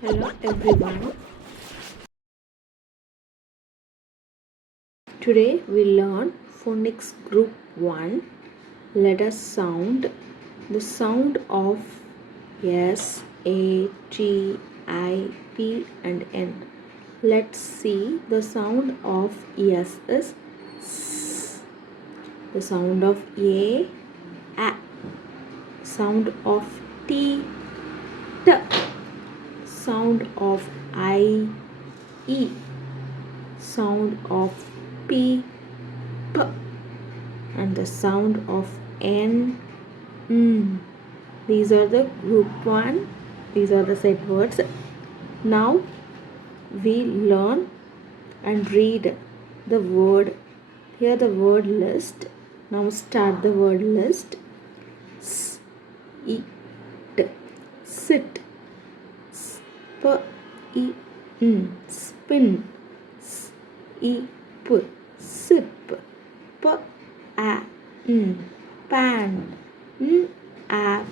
Hello everyone. Today we learn phonics group 1. Let us sound the sound of S, A, G, I, P and N. Let's see the sound of S is S. The sound of A, sound of T, T. Sound of I, E. Sound of P, P. And the sound of N, N. These are the group 1. These are the set words. Now we learn and read the word. Here the word list. Now start the word list. S, eat, sit, sp, e, spin, s, e, p, sip, p, a, pan, ap,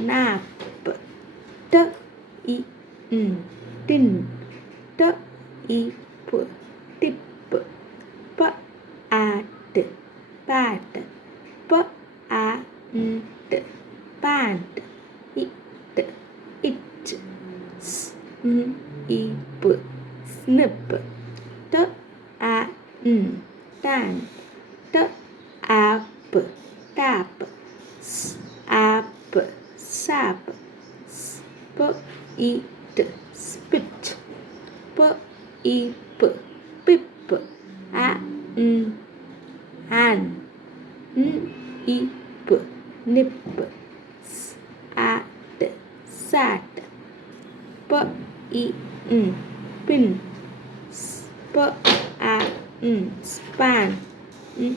nap, t, e, tin, t, e, p, tip, p, at, pat, p, a, pant, it, s, e, p, snip, t, a, tan, t, ap, tap, s, ap, sap, sp, eat, spit, p, e, p, pip, a, an, e, p, nip, s, at, sat, p, e, pin, sp, a, span, e,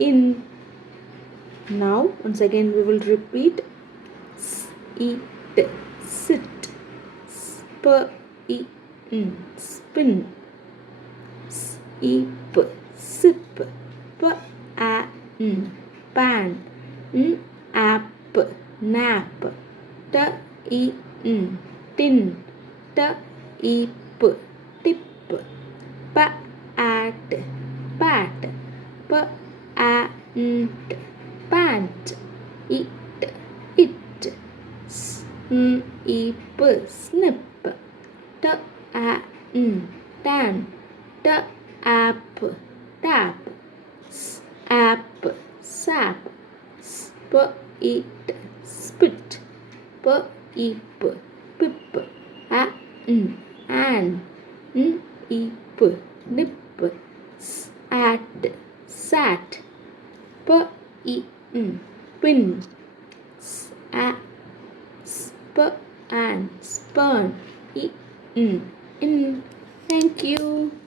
in. Now once again we will repeat. S, eat, sit, sp, e, spin, s, e, p, sip, p, a, pan, ap, nap, t, e, tin, t, e, p, tip, p, at, pat, p, a, pant, it, s, e, p, snip, t, a, tan, t, ap, tap, s, ap, sap, sp, eat, spit, p, e, p, pip, a, an, e, p, nip, s, at, sat, p, e, pin, s, a, sp, and spurn, e, in. Thank you.